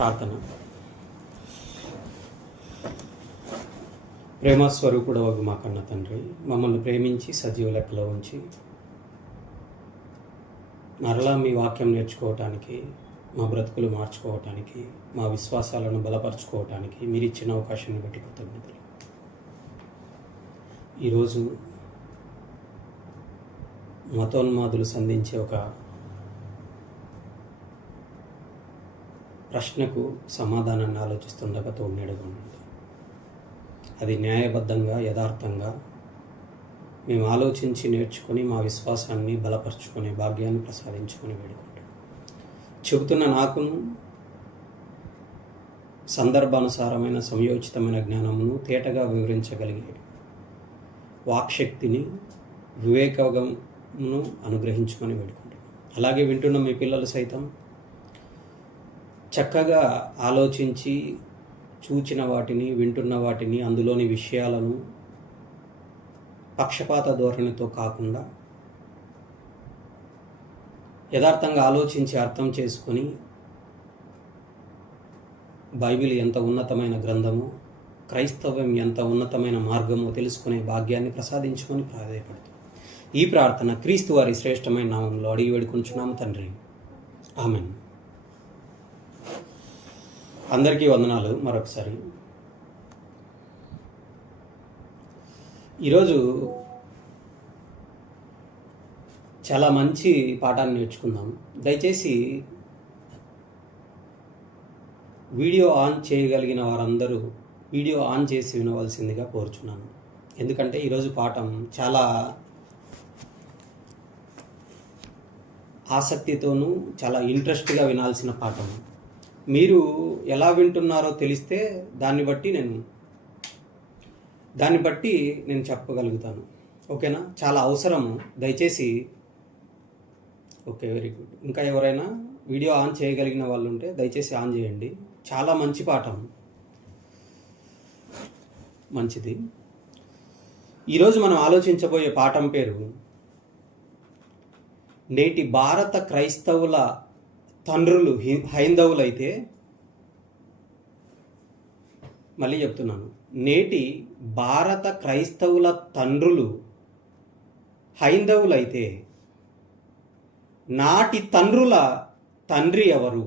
ప్రార్థన. ప్రేమ స్వరూపుడవగు మా కన్న తండ్రి, మమ్మల్ని ప్రేమించి సజీవ లెక్కలో ఉంచి మరలా మీ వాక్యం నేర్చుకోవటానికి, మా బ్రతుకులు మార్చుకోవటానికి, మా విశ్వాసాలను బలపరచుకోవటానికి మీరు ఇచ్చిన అవకాశాన్ని బట్టి కృతజ్ఞతలు. ఈరోజు మతోన్మాదులు సంధించే ఒక ప్రశ్నకు సమాధానాన్ని ఆలోచిస్తుండగా తోడునేడుగా ఉండండి. అది న్యాయబద్ధంగా, యథార్థంగా మేము ఆలోచించి నేర్చుకొని మా విశ్వాసాన్ని బలపరుచుకునే భాగ్యాన్ని ప్రసాదించుకొని వేడుకుంటాం. చెబుతున్న నాకును సందర్భానుసారమైన సంయోచితమైన జ్ఞానమును తేటగా వివరించగలిగే వాక్శక్తిని, వివేకమును అనుగ్రహించుకొని వేడుకుంటాం. అలాగే వింటున్న మీ పిల్లలు సైతం చక్కగా ఆలోచించి చూచిన వాటిని, వింటున్న వాటిని, అందులోని విషయాలను పక్షపాత ధోరణితో కాకుండా యథార్థంగా ఆలోచించి అర్థం చేసుకొని బైబిల్ ఎంత ఉన్నతమైన గ్రంథమో, క్రైస్తవ్యం ఎంత ఉన్నతమైన మార్గమో తెలుసుకునే భాగ్యాన్ని ప్రసాదించుకొని ప్రాధాయపడుతుంది. ఈ ప్రార్థన క్రీస్తు వారి శ్రేష్టమైన నామంలో అడిగి వేడుకుంటున్నాము తండ్రి, ఆమెన్. అందరికీ వందనాలు. మరొకసారి ఈరోజు చాలా మంచి పాఠాన్ని నేర్చుకుందాం. దయచేసి వీడియో ఆన్ చేయగలిగిన వారందరూ వీడియో ఆన్ చేసి వినవలసిందిగా కోరుచున్నాను. ఎందుకంటే ఈరోజు పాఠం చాలా ఆసక్తితోనూ చాలా ఇంట్రెస్ట్గా వినాల్సిన పాఠం. మీరు ఎలా వింటున్నారో తెలిస్తే దాన్ని బట్టి నేను చెప్పగలుగుతాను. ఓకేనా? చాలా అవసరము. దయచేసి ఓకే, వెరీ గుడ్. ఇంకా ఎవరైనా వీడియో ఆన్ చేయగలిగిన వాళ్ళు ఉంటే దయచేసి ఆన్ చేయండి. చాలా మంచి పాఠం, మంచిది. ఈరోజు మనం ఆలోచించబోయే పాఠం పేరు నేటి భారత క్రైస్తవుల తండ్రులు హైందవులైతే, మళ్ళీ చెప్తున్నాను, నేటి భారత క్రైస్తవుల తండ్రులు హైందవులైతే నాటి తండ్రుల తండ్రి ఎవరు?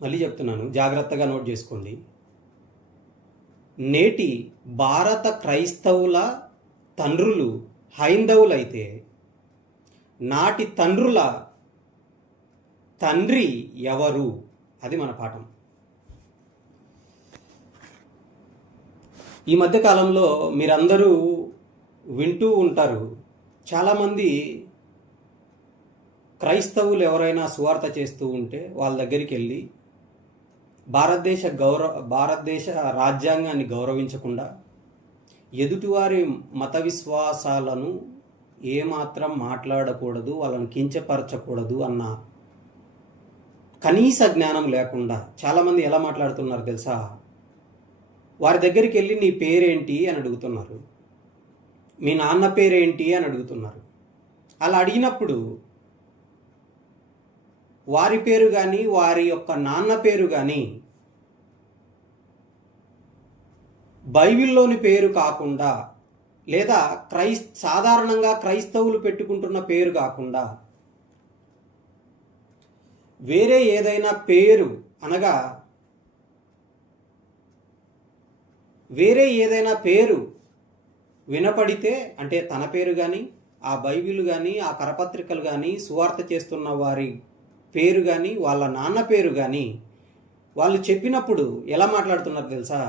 మళ్ళీ చెప్తున్నాను, జాగ్రత్తగా నోట్ చేసుకోండి. నేటి భారత క్రైస్తవుల తండ్రులు హైందవులైతే నాటి తండ్రుల తండ్రి ఎవరు? అది మన పాఠం. ఈ మధ్యకాలంలో మీరందరూ వింటూ ఉంటారు, చాలామంది క్రైస్తవులు ఎవరైనా సువార్త చేస్తూ ఉంటే వాళ్ళ దగ్గరికి వెళ్ళి భారతదేశ రాజ్యాంగాన్ని గౌరవించకుండా ఎదుటివారి మత విశ్వాసాలను ఏమాత్రం మాట్లాడకూడదు, వాళ్ళని కించపరచకూడదు అన్న కనీస జ్ఞానం లేకుండా చాలామంది ఎలా మాట్లాడుతున్నారు తెలుసా? వారి దగ్గరికి వెళ్ళి నీ పేరేంటి అని అడుగుతున్నారు, మీ నాన్న పేరేంటి అని అడుగుతున్నారు. అలా అడిగినప్పుడు వారి పేరు కానీ, వారి యొక్క నాన్న పేరు కానీ బైబిల్లోని పేరు కాకుండా, లేదా సాధారణంగా క్రైస్తవులు పెట్టుకుంటున్న పేరు కాకుండా వేరే ఏదైనా పేరు, అనగా వేరే ఏదైనా పేరు వినపడితే, అంటే తన పేరు కానీ, ఆ బైబిల్ కానీ, ఆ కరపత్రికలు కానీ, సువార్త చేస్తున్న వారి పేరు కానీ, వాళ్ళ నాన్న పేరు కానీ వాళ్ళు చెప్పినప్పుడు ఎలా మాట్లాడుతున్నారు తెలుసా?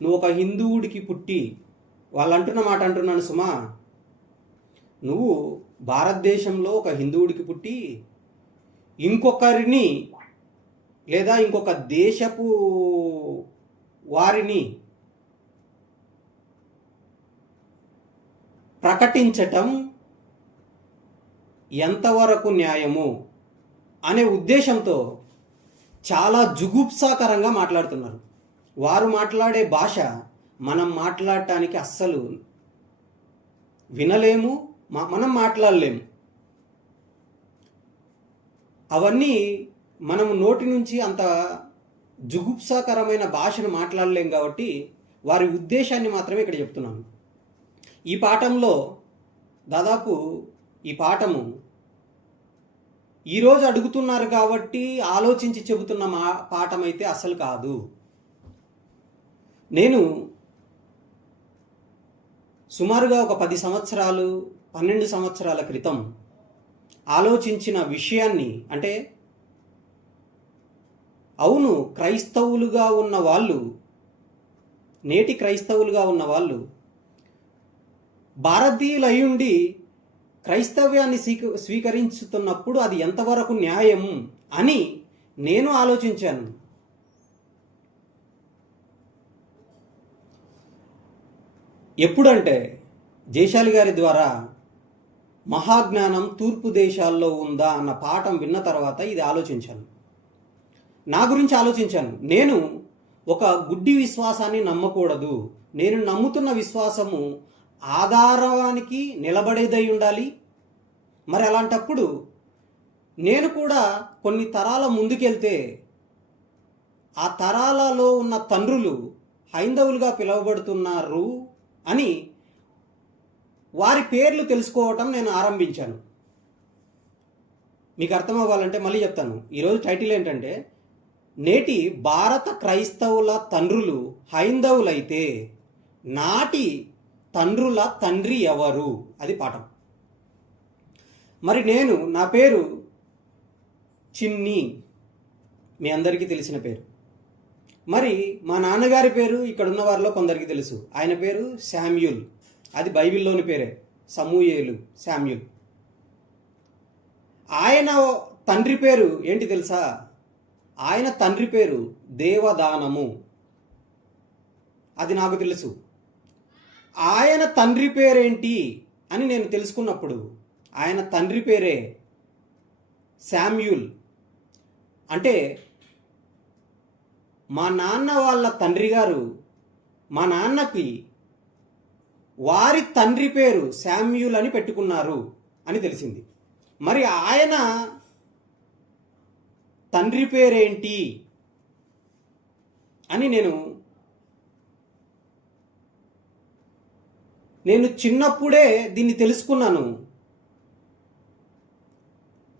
నువ్వు ఒక హిందువుడికి పుట్టి, వాళ్ళు అంటున్న మాట అంటున్నాను సుమా, నువ్వు భారతదేశంలో ఒక హిందువుడికి పుట్టి ఇంకొకరిని, లేదా ఇంకొక దేశపు వారిని ప్రకటించటం ఎంతవరకు న్యాయము అనే ఉద్దేశంతో చాలా జుగుప్సాకరంగా మాట్లాడుతున్నారు. వారు మాట్లాడే భాష మనం మాట్లాడటానికి అస్సలు వినలేము, మనం మాట్లాడలేము. అవన్నీ మనం నోటి నుంచి అంత జుగుప్సాకరమైన భాషను మాట్లాడలేం కాబట్టి వారి ఉద్దేశాన్ని మాత్రమే ఇక్కడ చెప్తున్నాను. ఈ పాఠంలో దాదాపు ఈ పాఠము ఈరోజు అడుగుతున్నారు కాబట్టి ఆలోచించి చెబుతున్న పాఠం అయితే అసలు కాదు. నేను సుమారుగా ఒక 10 సంవత్సరాలు 12 సంవత్సరాల క్రితం ఆలోచించిన విషయాన్ని, అంటే అవును, క్రైస్తవులుగా ఉన్న వాళ్ళు, నేటి క్రైస్తవులుగా ఉన్న వాళ్ళు భారతీయులు అయ్యుండి క్రైస్తవ్యాన్ని స్వీకరించుతున్నప్పుడు అది ఎంతవరకు న్యాయం అని నేను ఆలోచించాను. ఎప్పుడంటే జయశాలి గారి ద్వారా మహాజ్ఞానం తూర్పు దేశాల్లో ఉందా అన్న పాఠం విన్న తర్వాత ఇది ఆలోచించాను. నా గురించి ఆలోచించాను. నేను ఒక గుడ్డి విశ్వాసాన్ని నమ్మకూడదు. నేను నమ్ముతున్న విశ్వాసము ఆధారానికి నిలబడేదై ఉండాలి. మరి అలాంటప్పుడు నేను కూడా కొన్ని తరాల ముందుకెళ్తే ఆ తరాలలో ఉన్న తండ్రులు హైందవులుగా పిలువబడుతున్నారు అని వారి పేర్లు తెలుసుకోవటం నేను ఆరంభించాను. మీకు అర్థం అవ్వాలంటే మళ్ళీ చెప్తాను. ఈరోజు టైటిల్ ఏంటంటే, నేటి భారత క్రైస్తవుల తండ్రులు హైందవులైతే నాటి తండ్రుల తండ్రి ఎవరు, అది పాఠం. మరి నా పేరు చిన్ని, మీ అందరికీ తెలిసిన పేరు. మరి మా నాన్నగారి పేరు ఇక్కడ ఉన్న వారిలో కొందరికి తెలుసు. ఆయన పేరు శామ్యూల్, అది బైబిల్లోని పేరే, సమూయేలు, శామ్యూల్. ఆయన తండ్రి పేరు ఏంటి తెలుసా? ఆయన తండ్రి పేరు దేవదానము, అది నాకు తెలుసు. ఆయన తండ్రి పేరేంటి అని నేను తెలుసుకున్నప్పుడు ఆయన తండ్రి పేరే శామ్యూల్. అంటే మా నాన్న వాళ్ళ తండ్రి గారు మా నాన్నకి వారి తండ్రి పేరు శామ్యూల్ అని పెట్టుకున్నారు అని తెలిసింది. మరి ఆయన తండ్రి పేరేంటి అని నేను చిన్నప్పుడే దీన్ని తెలుసుకున్నాను.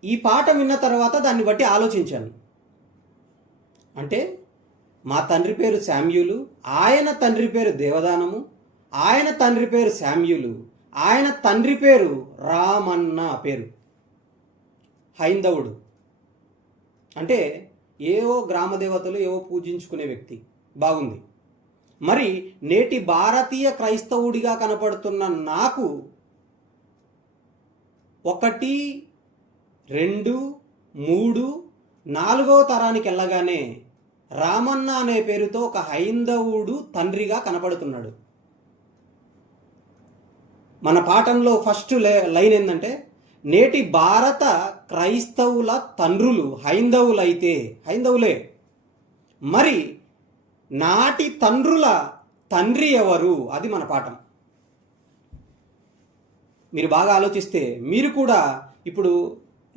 ఈ పాట విన్న తర్వాత దాన్ని బట్టి ఆలోచించాను. అంటే మా తండ్రి పేరు శామ్యూలు, ఆయన తండ్రి పేరు దేవదానము, ఆయన తండ్రి పేరు శామ్యూలు, ఆయన తండ్రి పేరు రామన్న పేరు, హైందవుడు. అంటే ఏవో గ్రామ దేవతలు ఏవో పూజించుకునే వ్యక్తి. బాగుంది. మరి నేటి భారతీయ క్రైస్తవుడిగా కనపడుతున్న నాకు 1, 2, 3, 4వ తరానికి వెళ్ళగానే రామన్న అనే పేరుతో ఒక హైందవుడు తండ్రిగా కనపడుతున్నాడు. మన పాఠంలో ఫస్ట్ లైన్ ఏంటంటే, నేటి భారత క్రైస్తవుల తండ్రులు హైందవులే, మరి నాటి తండ్రుల తండ్రి ఎవరు, అది మన పాఠం. మీరు బాగా ఆలోచిస్తే మీరు కూడా ఇప్పుడు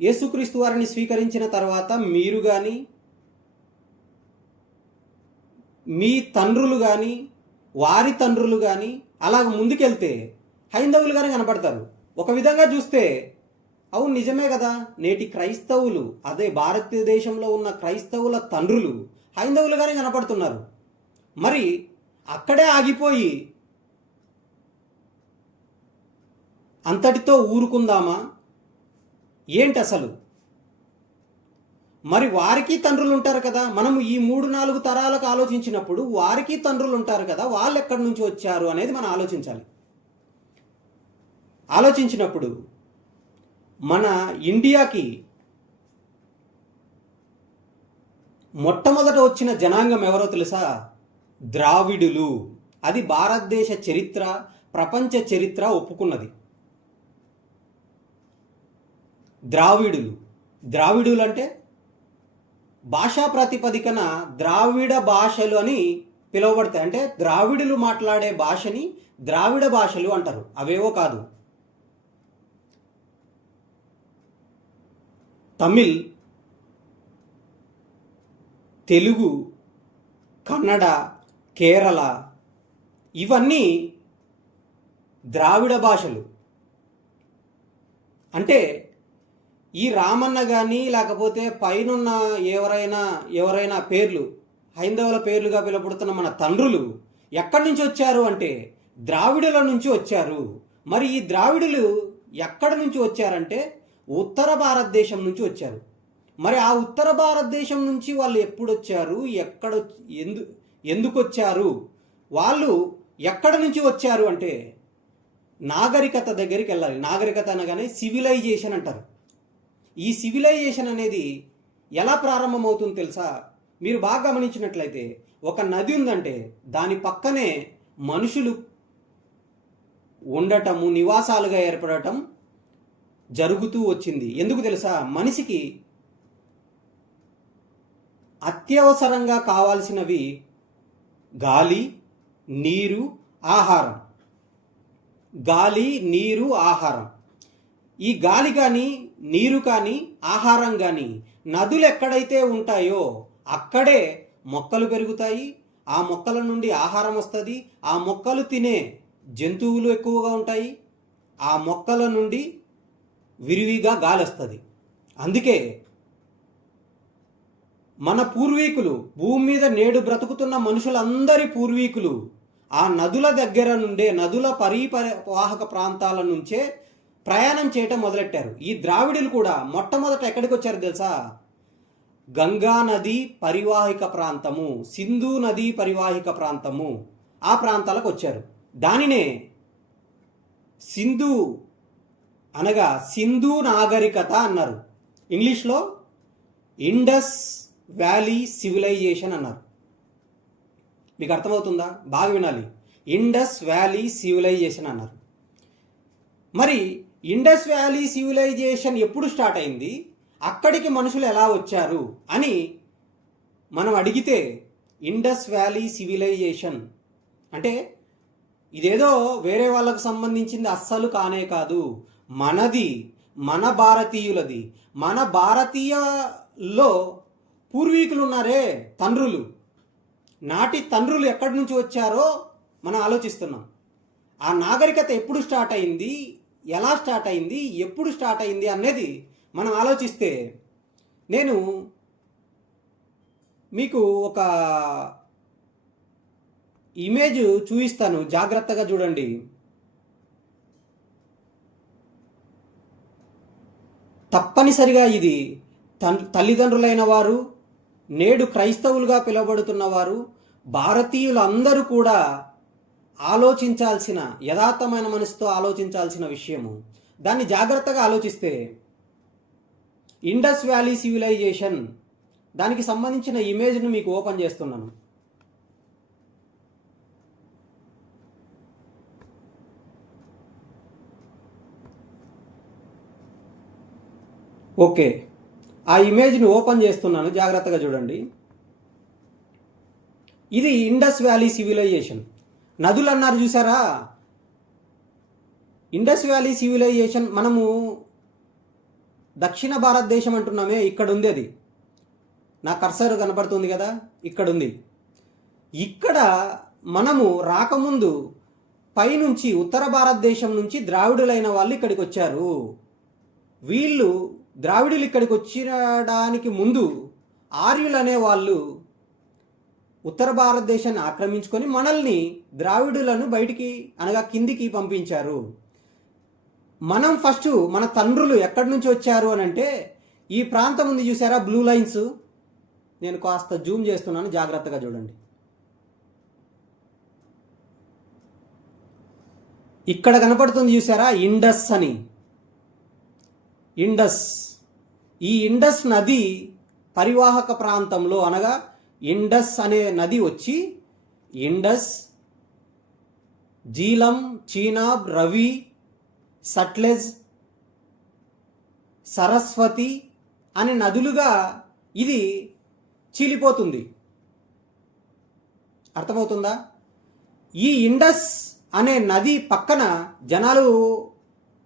యేసుక్రీస్తు వారిని స్వీకరించిన తర్వాత మీరు కానీ మీ తండ్రులు కానీ వారి తండ్రులు కానీ అలాగ ముందుకెళ్తే హైందవులుగానే కనపడతారు. ఒక విధంగా చూస్తే అవును, నిజమే కదా, నేటి క్రైస్తవులు, అదే భారతదేశంలో ఉన్న క్రైస్తవుల తండ్రులు హైందవులుగానే కనపడుతున్నారు. మరి అక్కడే ఆగిపోయి అంతటితో ఊరుకుందామా ఏంటి అసలు? మరి వారికి తండ్రులు ఉంటారు కదా. మనము ఈ 3-4 తరాలకు ఆలోచించినప్పుడు వారికి తండ్రులు ఉంటారు కదా, వాళ్ళు ఎక్కడి నుంచి వచ్చారు అనేది మనం ఆలోచించాలి. ఆలోచించినప్పుడు మన ఇండియాకి మొట్టమొదట వచ్చిన జనాంగం ఎవరో తెలుసా? ద్రావిడులు. అది భారతదేశ చరిత్ర, ప్రపంచ చరిత్ర ఒప్పుకున్నది. ద్రావిడులు అంటే భాషా ప్రాతిపదికన ద్రావిడ భాషలు అని పిలువబడతాయి. అంటే ద్రావిడులు మాట్లాడే భాషని ద్రావిడ భాషలు అంటారు. అవేవో కాదు. తమిళ్, తెలుగు, కన్నడ, కేరళ ఇవన్నీ ద్రావిడ భాషలు. అంటే ఈ రామన్న కానీ లేకపోతే పైనున్న ఎవరైనా పేర్లు హైందవుల పేర్లుగా పిలువబడుతున్న మన తండ్రులు ఎక్కడి నుంచి వచ్చారు అంటే ద్రావిడుల నుంచి వచ్చారు. మరి ఈ ద్రావిడులు ఎక్కడి నుంచి వచ్చారంటే ఉత్తర భారతదేశం నుంచి వచ్చారు. మరి ఆ ఉత్తర భారతదేశం నుంచి వాళ్ళు ఎప్పుడు వచ్చారు, ఎందుకు వచ్చారు, వాళ్ళు ఎక్కడి నుంచి వచ్చారు అంటే నాగరికత దగ్గరికి వెళ్ళాలి. నాగరికత అనగానే సివిలైజేషన్ అంటారు. ఈ సివిలైజేషన్ అనేది ఎలా ప్రారంభమవుతుందో తెలుసా? మీరు బాగా గమనించినట్లయితే ఒక నది ఉందంటే దాని పక్కనే మనుషులు ఉండటము, నివాసాలుగా ఏర్పడటం జరుగుతూ వచ్చింది. ఎందుకు తెలుసా? మనిషికి అత్యవసరంగా కావాల్సినవి గాలి, నీరు, ఆహారం. గాలి, నీరు, ఆహారం. ఈ గాలి కానీ, నీరు కానీ, ఆహారం కానీ నదులు ఎక్కడైతే ఉంటాయో అక్కడే మొక్కలు పెరుగుతాయి. ఆ మొక్కల నుండి ఆహారం వస్తుంది. ఆ మొక్కలు తినే జంతువులు ఎక్కువగా ఉంటాయి. ఆ మొక్కల నుండి విరివిగా గాలి వస్తుంది. అందుకే మన పూర్వీకులు, భూమి మీద నేడు బ్రతుకుతున్న మనుషులందరి పూర్వీకులు ఆ నదుల దగ్గర నుండే, నదుల పరివాహక ప్రాంతాల నుంచే ప్రయాణం చేయటం మొదలెట్టారు. ఈ ద్రావిడులు కూడా మొట్టమొదట ఎక్కడికి వచ్చారు తెలుసా? గంగా నది పరివాహిక ప్రాంతము, సింధు నది పరివాహిక ప్రాంతము, ఆ ప్రాంతాలకు వచ్చారు. దానినే సింధు అనగా సింధు నాగరికత అన్నారు. ఇంగ్లీష్లో ఇండస్ వ్యాలీ సివిలైజేషన్ అన్నారు. మీకు అర్థమవుతుందా? బాగా వినాలి. ఇండస్ వ్యాలీ సివిలైజేషన్ అన్నారు. మరి ఇండస్ వ్యాలీ సివిలైజేషన్ ఎప్పుడు స్టార్ట్ అయింది, అక్కడికి మనుషులు ఎలా వచ్చారు అని మనం అడిగితే ఇండస్ వ్యాలీ సివిలైజేషన్ అంటే ఇదేదో వేరే వాళ్ళకు సంబంధించింది అస్సలు కానే కాదు. మనది, మన భారతీయులది. మన భారతీయుల్లో పూర్వీకులు ఉన్నారే, తండ్రులు, నాటి తండ్రులు ఎక్కడి నుంచి వచ్చారో మనం ఆలోచిస్తున్నాం. ఆ నాగరికత ఎప్పుడు స్టార్ట్ అయింది, ఎలా స్టార్ట్ అయింది, ఎప్పుడు స్టార్ట్ అయింది అనేది మనం ఆలోచిస్తే నేను మీకు ఒక ఇమేజ్ చూపిస్తాను, జాగ్రత్తగా చూడండి. తప్పనిసరిగా ఇది తల్లిదండ్రులైన వారు, నేడు క్రైస్తవులుగా పిలువబడుతున్న వారు, భారతీయులందరూ కూడా ఆలోచించాల్సిన, యథార్థమైన మనసుతో ఆలోచించాల్సిన విషయము. దాన్ని జాగ్రత్తగా ఆలోచిస్తే ఇండస్ వ్యాలీ సివిలైజేషన్ దానికి సంబంధించిన ఇమేజ్ను మీకు ఓపెన్ చేస్తున్నాను. ఓకే, ఆ ఇమేజ్ని ఓపెన్ చేస్తున్నాను, జాగ్రత్తగా చూడండి. ఇది ఇండస్ వ్యాలీ సివిలైజేషన్. నదులు అన్నారు చూసారా? ఇండస్ వ్యాలీ సివిలైజేషన్ మనము దక్షిణ భారతదేశం అంటున్నామే, ఇక్కడ ఉంది. అది నా కర్సర్ కనపడుతుంది కదా, ఇక్కడ ఉంది. ఇక్కడ మనము రాకముందు పైనుంచి ఉత్తర భారతదేశం నుంచి ద్రావిడులైన వాళ్ళు ఇక్కడికి వచ్చారు. వీళ్ళు ద్రావిడులు ఇక్కడికి వచ్చడానికి ముందు ఆర్యులు అనే వాళ్ళు ఉత్తర భారతదేశాన్ని ఆక్రమించుకొని మనల్ని, ద్రావిడులను బయటికి అనగా కిందికి పంపించారు. మనం ఫస్ట్ మన తండ్రులు ఎక్కడి నుంచి వచ్చారు అని అంటే ఈ ప్రాంతం ఉంది చూసారా, బ్లూ లైన్స్. నేను కాస్త జూమ్ చేస్తున్నాను, జాగ్రత్తగా చూడండి. ఇక్కడ కనపడుతుంది చూసారా, ఇండస్ అని. ఇండస్, ఈ ఇండస్ నది పరివాహక ప్రాంతంలో అనగా ఇండస్ అనే నది వచ్చి ఇండస్, జీలం, చీనాబ్, రవి, సట్లెజ్, సరస్వతి అనే నదులుగా ఇది చీలిపోతుంది. అర్థమవుతుందా? ఈ ఇండస్ అనే నది పక్కన జనాలు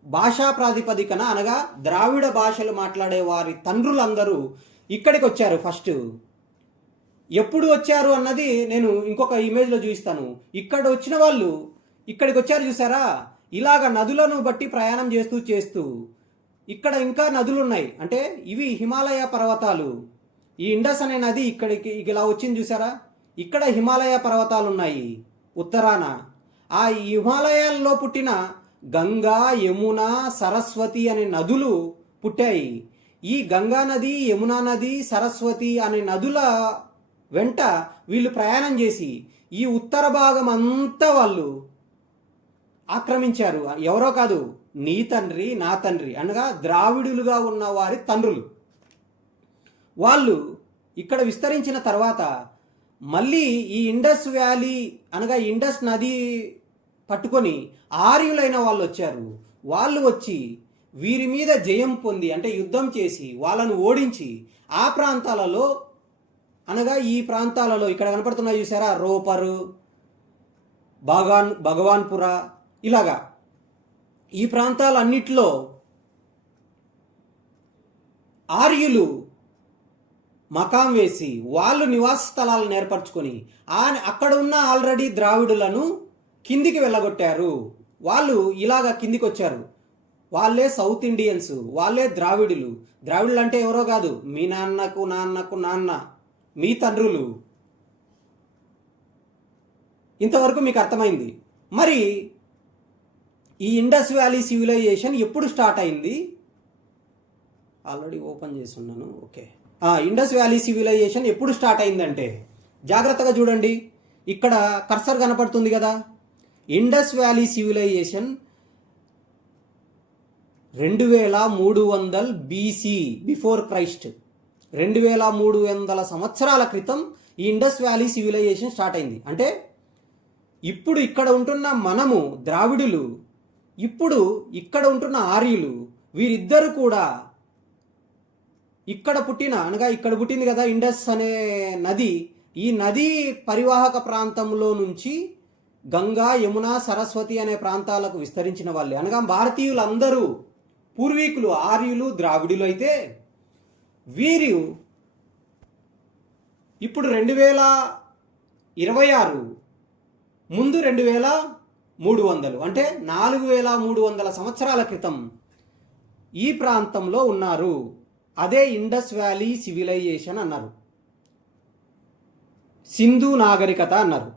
భాషా ప్రాతిపదికన అనగా ద్రావిడ భాషలు మాట్లాడే వారి తండ్రులందరూ ఇక్కడికి వచ్చారు ఫస్ట్. ఎప్పుడు వచ్చారు అన్నది నేను ఇంకొక ఇమేజ్లో చూపిస్తాను. ఇక్కడ వచ్చిన వాళ్ళు ఇక్కడికి వచ్చారు చూసారా, ఇలాగ నదులను బట్టి ప్రయాణం చేస్తూ చేస్తూ ఇక్కడ ఇంకా నదులు ఉన్నాయి. అంటే ఇవి హిమాలయ పర్వతాలు. ఈ ఇండస్ అనే నది ఇక్కడికి ఇలా వచ్చింది చూసారా, ఇక్కడ హిమాలయ పర్వతాలు ఉన్నాయి ఉత్తరాన. ఆ హిమాలయాల్లో పుట్టిన గంగా, యమున, సరస్వతి అనే నదులు పుట్టాయి. ఈ గంగా నది, యమునా నది, సరస్వతి అనే నదుల వెంట వీళ్ళు ప్రయాణం చేసి ఈ ఉత్తర భాగం అంతా వాళ్ళు ఆక్రమించారు. ఎవరో కాదు, నీ తండ్రి నా తండ్రి అనగా ద్రావిడులుగా ఉన్న వారి తండ్రులు. వాళ్ళు ఇక్కడ విస్తరించిన తర్వాత మళ్ళీ ఈ ఇండస్ వ్యాలీ అనగా ఇండస్ నది పట్టుకొని ఆర్యులైన వాళ్ళు వచ్చారు. వాళ్ళు వచ్చి వీరి మీద జయం పొంది అంటే యుద్ధం చేసి వాళ్ళను ఓడించి ఆ ప్రాంతాలలో అనగా ఈ ప్రాంతాలలో ఇక్కడ కనపడుతున్నాయి చూసారా, రోపరు, భగవాన్పుర, ఇలాగా ఈ ప్రాంతాలన్నిటిలో ఆర్యులు మకాం వేసి వాళ్ళు నివాస స్థలాలను ఏర్పరచుకొని అక్కడ ఉన్న ఆల్రెడీ ద్రావిడులను కిందికి వెళ్ళగొట్టారు. వాళ్ళు ఇలాగా కిందికి వచ్చారు. వాళ్ళే సౌత్ ఇండియన్స్, వాళ్ళే ద్రావిడులు. ద్రావిడులు అంటే ఎవరో కాదు, మీ నాన్నకు నాన్నకు నాన్న, మీ తండ్రులు. ఇంతవరకు మీకు అర్థమైంది. మరి ఈ ఇండస్ వ్యాలీ సివిలైజేషన్ ఎప్పుడు స్టార్ట్ అయింది? ఆల్రెడీ ఓపెన్ చేసి ఉన్నాను. ఓకే, ఇండస్ వ్యాలీ సివిలైజేషన్ ఎప్పుడు స్టార్ట్ అయిందంటే జాగ్రత్తగా చూడండి, ఇక్కడ కర్సర్ కనపడుతుంది కదా. Indus valley civilisation 2300 BC, before Christ. 2300 సంవత్సరాల క్రితం ఈ ఇండస్ వ్యాలీ సివిలైజేషన్ స్టార్ట్ అయింది. అంటే ఇప్పుడు ఇక్కడ ఉంటున్న మనము ద్రావిడులు, ఇప్పుడు ఇక్కడ ఉంటున్న ఆర్యులు, వీరిద్దరు కూడా ఇక్కడ పుట్టిన అనగా ఇక్కడ పుట్టింది కదా ఇండస్ అనే నది. ఈ నదీ పరివాహక ప్రాంతంలో నుంచి గంగా, యమున, సరస్వతి అనే ప్రాంతాలకు విస్తరించిన వాళ్ళే. అనగా భారతీయులందరూ పూర్వీకులు ఆర్యులు, ద్రావిడులు అయితే వీరు ఇప్పుడు 2026 ముందు 2300 అంటే 4300 సంవత్సరాల క్రితం ఈ ప్రాంతంలో ఉన్నారు. అదే ఇండస్ వ్యాలీ సివిలైజేషన్ అన్నారు, సింధు నాగరికత అన్నారు.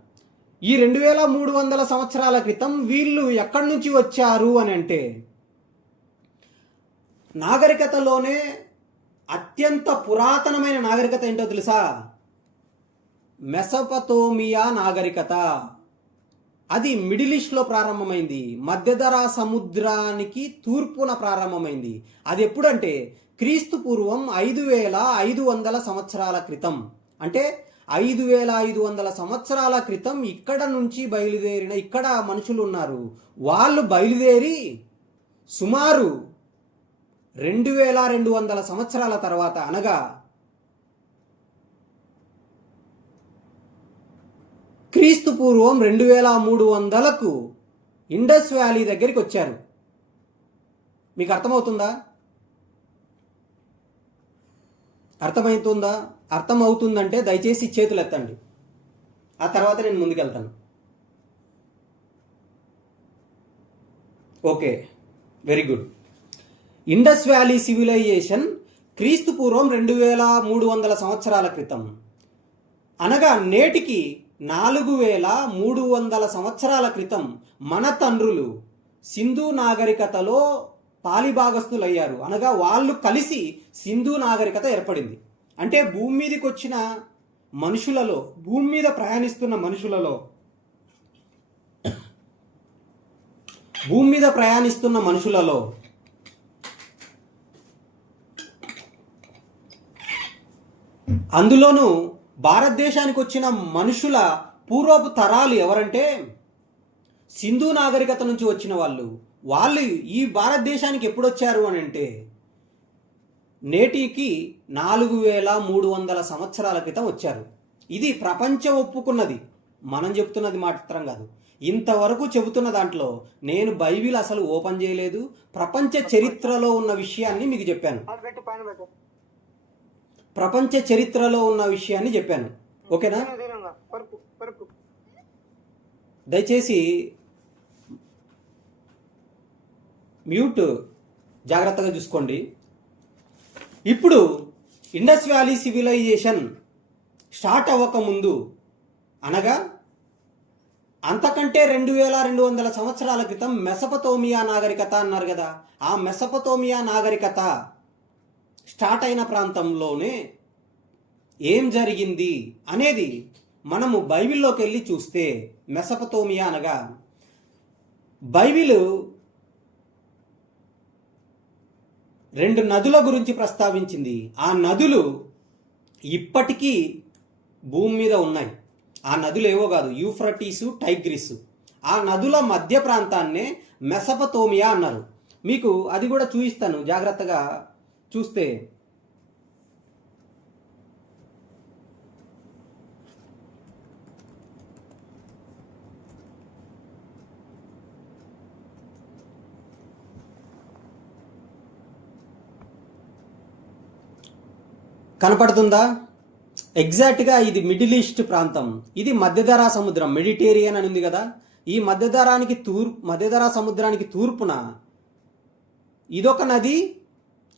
ఈ 2300 సంవత్సరాల క్రితం వీళ్ళు ఎక్కడి నుంచి వచ్చారు అని అంటే నాగరికతలోనే అత్యంత పురాతనమైన నాగరికత ఏంటో తెలుసా? మెసొపొతేమియా నాగరికత. అది మిడిల్ ఈస్ట్లో ప్రారంభమైంది, మధ్యధరా సముద్రానికి తూర్పున ప్రారంభమైంది. అది ఎప్పుడంటే క్రీస్తు పూర్వం 5500 సంవత్సరాల క్రితం. అంటే 5500 సంవత్సరాల క్రితం ఇక్కడ నుంచి బయలుదేరిన ఇక్కడ మనుషులు ఉన్నారు. వాళ్ళు బయలుదేరి సుమారు 2200 సంవత్సరాల తర్వాత అనగా క్రీస్తు పూర్వం 2300కు ఇండస్ వ్యాలీ దగ్గరికి వచ్చారు. మీకు అర్థమవుతుందా? అర్థమవుతుందంటే దయచేసి చేతులు ఎత్తండి, ఆ తర్వాత నేను ముందుకెళ్తాను. Okay, very good. Indus valley civilisation క్రీస్తు పూర్వం 2300 సంవత్సరాల క్రితం అనగా నేటికి 4300 సంవత్సరాల క్రితం మన తండ్రులు సింధు నాగరికతలో పాలిభాగస్తులయ్యారు. అనగా వాళ్ళు కలిసి సింధు నాగరికత ఏర్పడింది. అంటే భూమి మీదకి వచ్చిన మనుషులలో, భూమి మీద ప్రయాణిస్తున్న మనుషులలో అందులోనూ భారతదేశానికి వచ్చిన మనుషుల పూర్వపు తరాలు ఎవరంటే సింధు నాగరికత నుంచి వచ్చిన వాళ్ళు. వాళ్ళు ఈ భారతదేశానికి ఎప్పుడు వచ్చారు అని అంటే నేటికి 4300 సంవత్సరాల క్రితం వచ్చారు. ఇది ప్రపంచం ఒప్పుకున్నది, మనం చెప్తున్నది మాత్రం కాదు. ఇంతవరకు చెబుతున్న దాంట్లో నేను బైబిల్ అసలు ఓపెన్ చేయలేదు. ప్రపంచ చరిత్రలో ఉన్న విషయాన్ని మీకు చెప్పాను. ఓకేనా? దయచేసి మ్యూట్ జాగ్రత్తగా చూసుకోండి. ఇప్పుడు ఇండస్ వ్యాలీ సివిలైజేషన్ స్టార్ట్ అవ్వకముందు, అనగా అంతకంటే 2200 సంవత్సరాల క్రితం మెసపతోమియా నాగరికత అన్నారు కదా. ఆ మెసపతోమియా నాగరికత స్టార్ట్ అయిన ప్రాంతంలోనే ఏం జరిగింది అనేది మనము బైబిల్లోకి వెళ్ళి చూస్తే, మెసపతోమియా అనగా బైబిల్ 2 నదుల గురించి ప్రస్తావించింది. ఆ నదులు ఇప్పటికీ భూమి మీద ఉన్నాయి. ఆ నదులు ఏవో కాదు, యూఫ్రటీసు, టైగ్రిస్. ఆ నదుల మధ్య ప్రాంతాన్నే మెసపతోమియా అన్నారు. మీకు అది కూడా చూపిస్తాను, జాగ్రత్తగా చూస్తే. కనపడుతుందా? ఎగ్జాక్ట్గా ఇది మిడిల్ ఈస్ట్ ప్రాంతం. ఇది మధ్యధరా సముద్రం, మెడిటేరియన్ అని ఉంది కదా. ఈ మధ్యధరా సముద్రానికి తూర్పున ఇదొక నది,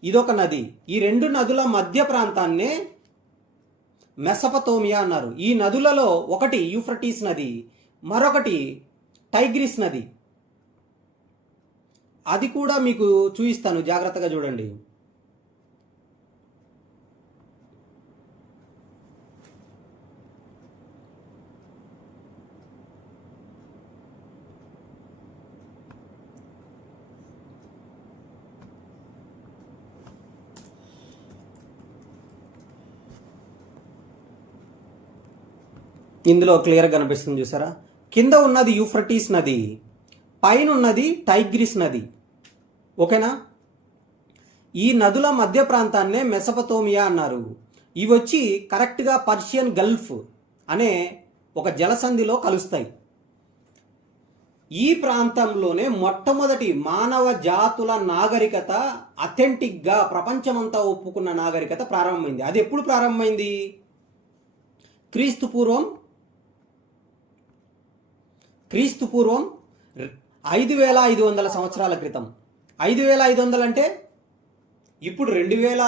ఇదొక నది. ఈ 2 నదుల మధ్య ప్రాంతాన్నే మెసపతోమియా అన్నారు. ఈ నదులలో ఒకటి యూఫ్రటీస్ నది, మరొకటి టైగ్రిస్ నది. అది కూడా మీకు చూపిస్తాను, జాగ్రత్తగా చూడండి. ఇందులో క్లియర్గా కనిపిస్తుంది చూసారా. కింద ఉన్నది యూఫ్రటీస్ నది, పైన ఉన్నది టైగ్రిస్ నది. ఓకేనా? ఈ నదుల మధ్య ప్రాంతాన్నే మెసపతోమియా అన్నారు. ఇవి వచ్చి కరెక్ట్గా పర్షియన్ గల్ఫ్ అనే ఒక జలసంధిలో కలుస్తాయి. ఈ ప్రాంతంలోనే మొట్టమొదటి మానవ జాతుల నాగరికత అథెంటిక్గా ప్రపంచమంతా ఒప్పుకున్న నాగరికత ప్రారంభమైంది. అది ఎప్పుడు ప్రారంభమైంది? క్రీస్తు పూర్వం 5500 సంవత్సరాల క్రితం. 5500 అంటే ఇప్పుడు 2000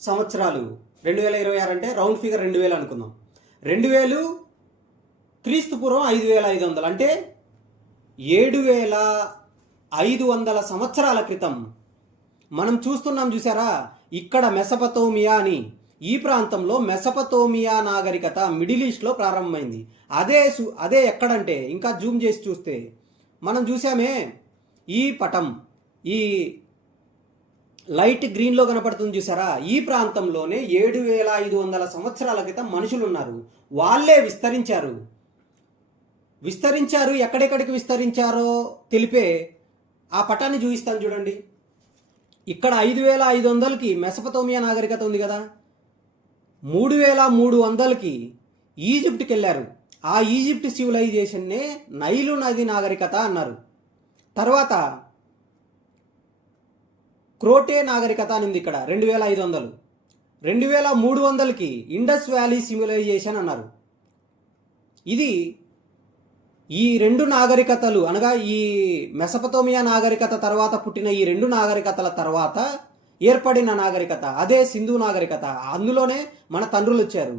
సంవత్సరాలు, 2026 అంటే రౌండ్ ఫిగర్ 2000 అనుకుందాం. 2000 క్రీస్తు పూర్వం 5500 అంటే 7500 సంవత్సరాల క్రితం మనం చూస్తున్నాం చూసారా. ఇక్కడ మెసపతోమియా అని, ఈ ప్రాంతంలో మెసపతోమియా నాగరికత మిడిల్ ఈస్ట్లో ప్రారంభమైంది. అదే ఎక్కడంటే, ఇంకా జూమ్ చేసి చూస్తే మనం చూసామే, ఈ పటం ఈ లైట్ గ్రీన్లో కనపడుతుంది చూసారా. ఈ ప్రాంతంలోనే 7500 సంవత్సరాల క్రితం మనుషులు ఉన్నారు. వాళ్ళే విస్తరించారు. ఎక్కడెక్కడికి విస్తరించారో తెలిపే ఆ పటాన్ని చూపిస్తాను చూడండి. ఇక్కడ 5500కి మెసపతోమియా నాగరికత ఉంది కదా. 3300కి ఈజిప్ట్కి వెళ్ళారు. ఆ ఈజిప్ట్ సివిలైజేషన్నే నైలు నది నాగరికత అన్నారు. తర్వాత క్రోటే నాగరికత అని ఉంది ఇక్కడ 2500. 2300కి ఇండస్ వ్యాలీ సివిలైజేషన్ అన్నారు. ఇది ఈ 2 నాగరికతలు, అనగా ఈ మెసపతోమియా నాగరికత తర్వాత పుట్టిన ఈ 2 నాగరికతల తర్వాత ఏర్పడిన నాగరికత, అదే సింధు నాగరికత. అందులోనే మన తండ్రులు వచ్చారు.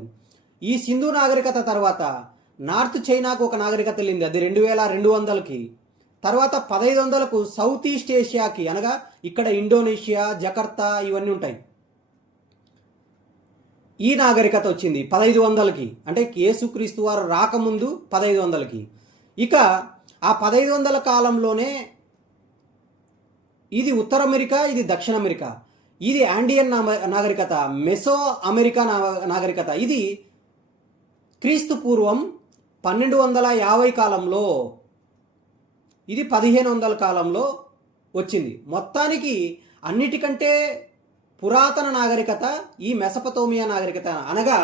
ఈ సింధు నాగరికత తర్వాత నార్త్ చైనాకు ఒక నాగరికత వెళ్ళింది, అది 2200కి. తర్వాత 1500కు సౌత్ ఈస్ట్ ఏషియాకి, అనగా ఇక్కడ ఇండోనేషియా, జకర్తా ఇవన్నీ ఉంటాయి. ఈ నాగరికత వచ్చింది 1500కి, అంటే యేసుక్రీస్తు వారు రాకముందు 1500కి. ఇక ఆ 1500 కాలంలోనే ఇది ఉత్తర అమెరికా, ఇది దక్షిణ అమెరికా. ఇది ఆండియన్ నాగరికత, మెసో అమెరికా నాగరికత. ఇది క్రీస్తు పూర్వం 1250 కాలంలో, ఇది 1500 కాలంలో వచ్చింది. మొత్తానికి అన్నిటికంటే పురాతన నాగరికత ఈ మెసపతోమియా నాగరికత. అనగా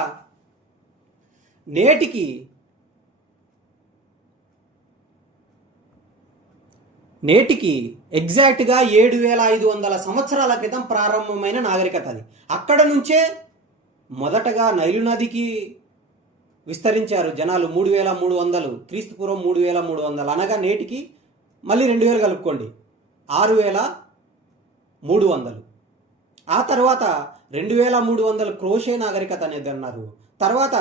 నేటికి ఎగ్జాక్ట్గా 7500 సంవత్సరాల క్రితం ప్రారంభమైన నాగరికత అది. అక్కడ నుంచే మొదటగా నైలు నదికి విస్తరించారు జనాలు 3,300, క్రీస్తుపూర్వం 3,300, అనగా నేటికి మళ్ళీ 2,000 కలుపుకోండి 6,300. ఆ తర్వాత 2,300 క్రోషే నాగరికత అనేది అన్నారు. తర్వాత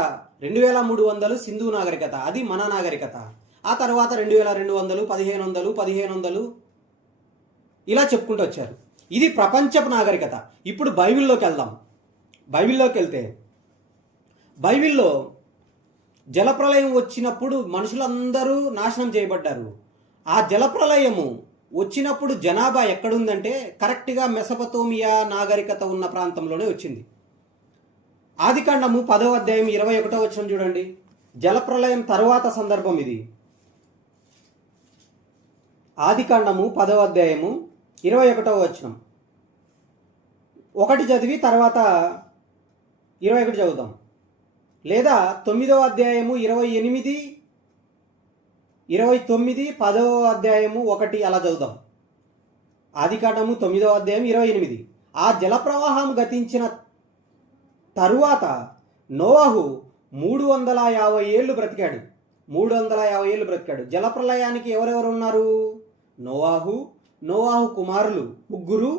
2,300 సింధు నాగరికత, అది మన నాగరికత. ఆ తర్వాత 2,200, 1,500 ఇలా చెప్పుకుంటూ వచ్చారు. ఇది ప్రపంచపు నాగరికత. ఇప్పుడు బైబిల్లోకి వెళ్దాం. బైబిల్లోకి వెళ్తే బైబిల్లో జలప్రలయం వచ్చినప్పుడు మనుషులందరూ నాశనం చేయబడ్డారు. ఆ జలప్రలయము వచ్చినప్పుడు జనాభా ఎక్కడుందంటే కరెక్ట్గా మెసపతోమియా నాగరికత ఉన్న ప్రాంతంలోనే వచ్చింది. ఆదికాండము 10వ అధ్యాయం 21వ వచనం చూడండి. జలప్రలయం తరువాత సందర్భం ఇది. ఆదికాండము 10వ అధ్యాయము 21వ వచనం. 1 చదివి తర్వాత 21 చదువుదాం. లేదా 9వ అధ్యాయము 28, 29, 10వ అధ్యాయము 1 అలా చదువుదాం. ఆదికాండము 9వ అధ్యాయం 28. ఆ జలప్రవాహం గతించిన తరువాత నోవహు 350 ఏళ్ళు బ్రతికాడు. 350 ఏళ్ళు బ్రతికాడు. జలప్రలయానికి ఎవరెవరు ఉన్నారు? నోవాహు కుమారులు 3,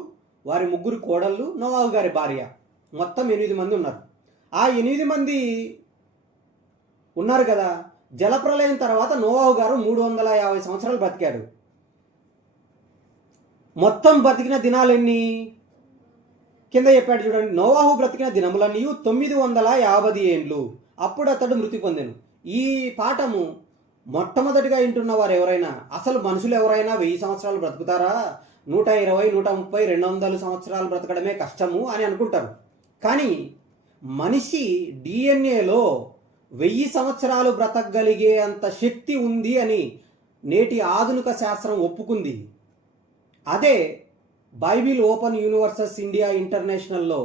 వారి 3 కోడళ్ళు, నోవాహు గారి భార్య, మొత్తం 8 మంది ఉన్నారు. ఆ 8 మంది ఉన్నారు కదా. జలప్రలయం తర్వాత నోవాహు గారు 350 సంవత్సరాలు బ్రతికారు. మొత్తం బ్రతికిన దినాలు ఎన్ని కింద చెప్పాడు చూడండి. నోవాహు బ్రతికిన దినములన్నీ 950 ఏండ్లు. అప్పుడు అతడు మృతి పొందెను. ఈ పాఠము మొట్టమొదటిగా వింటున్న వారు ఎవరైనా, అసలు మనుషులు ఎవరైనా 1000 సంవత్సరాలు బ్రతుకుతారా? 120, 130, 200 సంవత్సరాలు బ్రతకడమే కష్టము అని అనుకుంటారు. కానీ మనిషి డిఎన్ఏలో 1000 సంవత్సరాలు బ్రతకగలిగే అంత శక్తి ఉంది అని నేటి ఆధునిక శాస్త్రం ఒప్పుకుంది. అదే బైబిల్ ఓపెన్ యూనివర్సెస్ ఇండియా ఇంటర్నేషనల్లో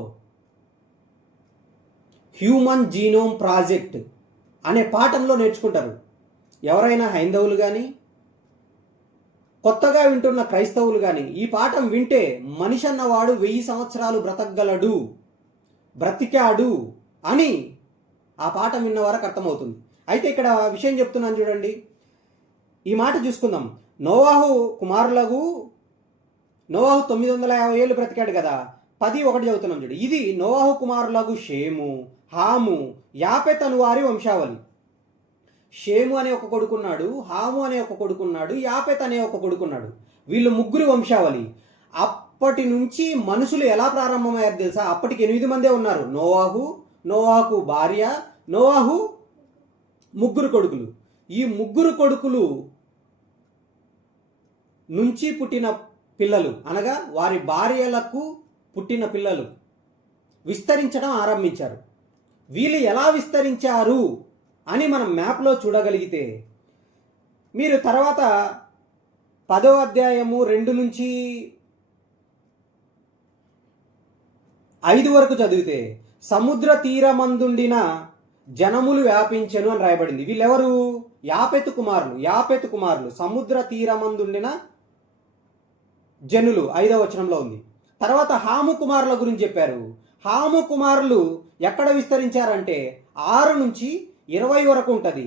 హ్యూమన్ జీనోమ్ ప్రాజెక్ట్ అనే పాఠంలో నేర్చుకుంటారు. ఎవరైనా హైందవులు కానీ కొత్తగా వింటున్న క్రైస్తవులు కానీ ఈ పాఠం వింటే మనిషి అన్నవాడు 1000 సంవత్సరాలు బ్రతకగలడు, బ్రతికాడు అని ఆ పాఠం విన్న వారికి అర్థమవుతుంది. అయితే ఇక్కడ విషయం చెప్తున్నాను చూడండి. ఈ మాట చూసుకుందాం. నోవాహు 950 ఏళ్ళు బ్రతికాడు కదా. 10:1 చదువుతున్నాం చూడు. ఇది నోవాహు కుమారులకు షేము, హాము, యాపెత్ అను వారి వంశావళి. షేము అనే ఒక కొడుకున్నాడు, హాము అనే ఒక కొడుకున్నాడు, యాపెత్ అనే ఒక కొడుకున్నాడు. వీళ్ళు 3 వంశావళి. అప్పటి నుంచి మనుషులు ఎలా ప్రారంభమయ్యారు తెలుసా? అప్పటికి 8 మందే ఉన్నారు. నోవాహుకు భార్య, నోవాహు 3 కొడుకులు. ఈ 3 కొడుకులు నుంచి పుట్టిన పిల్లలు, అనగా వారి భార్యలకు పుట్టిన పిల్లలు విస్తరించడం ఆరంభించారు. వీళ్ళు ఎలా విస్తరించారు అని మనం మ్యాప్లో చూడగలిగితే, మీరు తర్వాత 10వ అధ్యాయము 2 నుంచి 5 వరకు చదివితే సముద్ర తీరమందుండిన జనములు వ్యాపించెను అని రాయబడింది. వీళ్ళెవరు? యాపెతు కుమారులు. సముద్ర తీరమందుండిన జనులు 5వ వచనంలో ఉంది. తర్వాత హాము కుమారుల గురించి చెప్పారు. హాము కుమారులు ఎక్కడ విస్తరించారంటే 6 నుంచి 20 వరకు ఉంటుంది.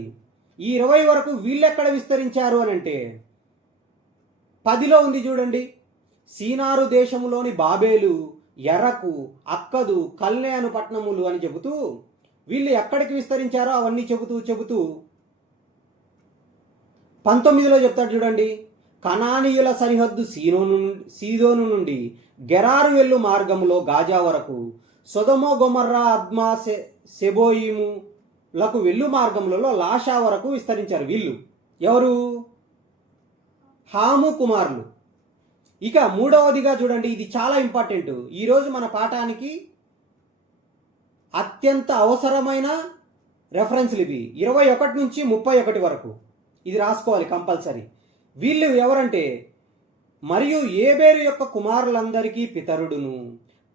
ఈ 20 వరకు వీళ్ళు ఎక్కడ విస్తరించారు అని అంటే 10లో ఉంది చూడండి. సీనారు దేశములోని బాబేలు, ఎరకు, అక్కదు, కల్నే అను పట్టణములు అని చెబుతూ వీళ్ళు ఎక్కడికి విస్తరించారో అవన్నీ చెబుతూ 19లో చెప్తాడు చూడండి. కనానీయుల సరిహద్దు సీదోను నుండి గెరారు వెళ్ళు మార్గములో గాజా వరకు, సొదొమ గొమొర్రా అద్మా సెబోయిములకు వెళ్ళు మార్గములలో లాషా వరకు విస్తరించారు. వీళ్ళు ఎవరు? హాము కుమారులు. ఇక 3వదిగా చూడండి, ఇది చాలా ఇంపార్టెంట్. ఈరోజు మన పాఠానికి అత్యంత అవసరమైన రెఫరెన్స్లు ఇవి. 21 నుంచి 31 వరకు ఇది రాసుకోవాలి కంపల్సరీ. వీళ్ళు ఎవరంటే, మరియు ఏబేరు యొక్క కుమారులందరికీ పితరుడును,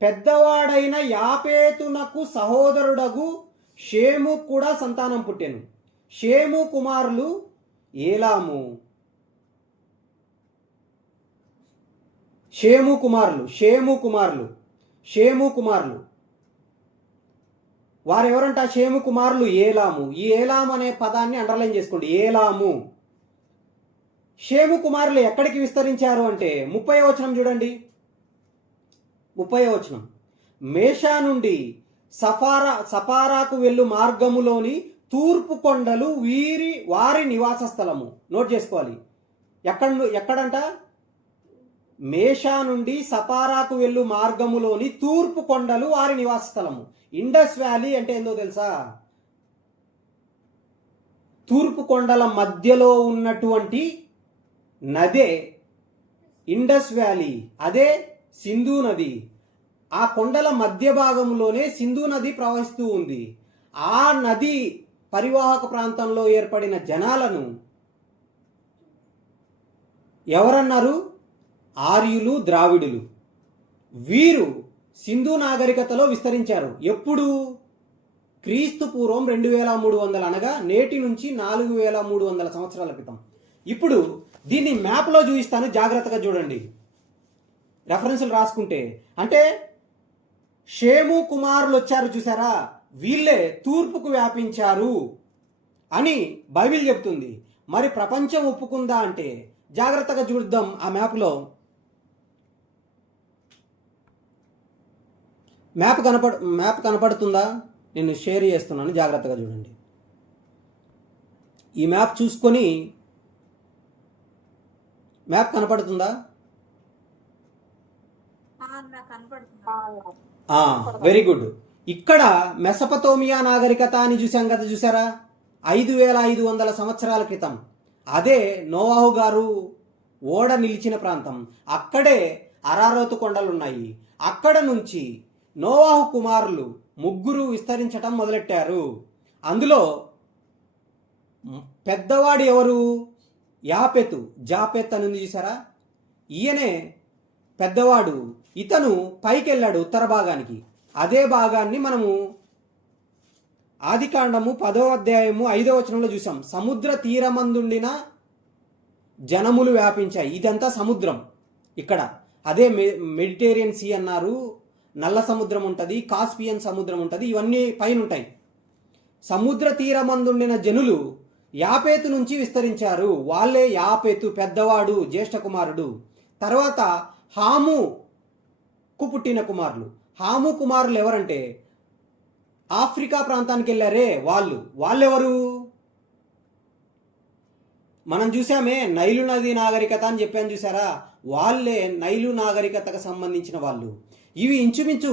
పెద్దవాడైన యాపేతునకు సహోదరుడగు షేము కూడా సంతానం పుట్టెను. షేము కుమారులు ఏలాము. షేము కుమారులు వారెవరంట? షేము కుమారులు ఏలాము. ఈ ఏలాము అనే పదాన్ని అండర్లైన్ చేసుకోండి. ఏలాము. షేము కుమారులు ఎక్కడికి విస్తరించారు అంటే 30వ వచనం చూడండి. 30వ వచనం, మేషా నుండి సపారాకు వెళ్ళు మార్గములోని తూర్పు కొండలు వారి నివాస స్థలము. నోట్ చేసుకోవాలి. ఎక్కడంట? మేషా నుండి సపారాకు వెళ్ళు మార్గములోని తూర్పు కొండలు వారి నివాస స్థలము. ఇండస్ వ్యాలీ అంటే ఏందో తెలుసా? తూర్పు కొండల మధ్యలో ఉన్నటువంటి నదే ఇండస్ వ్యాలీ, అదే సింధు నది. ఆ కొండల మధ్య భాగంలోనే సింధు నది ప్రవహిస్తూ ఉంది. ఆ నది పరివాహక ప్రాంతంలో ఏర్పడిన జనాలను ఎవరన్నారు? ఆర్యులు, ద్రావిడులు. వీరు సింధు నాగరికతలో విస్తరించారు. ఎప్పుడు? క్రీస్తు పూర్వం 2300, అనగా నేటి నుంచి 4300 సంవత్సరాల క్రితం. ఇప్పుడు దీన్ని మ్యాప్లో చూపిస్తాను, జాగ్రత్తగా చూడండి. రెఫరెన్సులు రాసుకుంటే. అంటే షేము కుమారులు వచ్చారు చూసారా, వీళ్ళే తూర్పుకు వ్యాపించారు అని బైబిల్ చెప్తుంది. మరి ప్రపంచం ఒప్పుకుందా అంటే జాగ్రత్తగా చూద్దాం. ఆ మ్యాప్లో మ్యాప్ కనపడుతుందా? నేను షేర్ చేస్తున్నాను, జాగ్రత్తగా చూడండి. ఈ మ్యాప్ చూసుకొని, మ్యాప్ కనపడుతుందా? Very good. ఇక్కడ మెసపతోమియా నాగరికత అని చూసాం కదా, చూసారా? 5500 సంవత్సరాల క్రితం. అదే నోవాహు గారు ఓడ నిలిచిన ప్రాంతం. అక్కడే అరారోతు కొండలు ఉన్నాయి. అక్కడ నుంచి నోవాహు కుమారులు 3 విస్తరించటం మొదలెట్టారు. అందులో పెద్దవాడు ఎవరు? యాపెతు. జాపెత్ అని ఉంది చూసారా? ఈయనే పెద్దవాడు. ఇతను పైకి వెళ్ళాడు ఉత్తర భాగానికి. అదే భాగాన్ని మనము ఆదికాండము 10వ అధ్యాయము 5వ వచనంలో చూసాం. సముద్ర తీరమందుండిన జనములు వ్యాపించాయి. ఇదంతా సముద్రం ఇక్కడ. అదే మెడిటేరియన్ సీ అన్నారు. నల్ల సముద్రం ఉంటుంది, కాస్పియన్ సముద్రం ఉంటుంది, ఇవన్నీ పైన ఉంటాయి. సముద్ర తీరమందుండిన జనులు యాపేతు నుంచి విస్తరించారు. వాళ్ళే యాపేతు, పెద్దవాడు, జ్యేష్ఠ కుమారుడు. తర్వాత హాముకు పుట్టిన కుమారులు. హాము కుమారులు ఎవరంటే ఆఫ్రికా ప్రాంతానికి వెళ్ళారే వాళ్ళెవరు? మనం చూసామే నైలు నది నాగరికత అని చెప్పాను చూసారా? వాళ్ళే నైలు నాగరికతకు సంబంధించిన వాళ్ళు. ఇవి ఇంచుమించు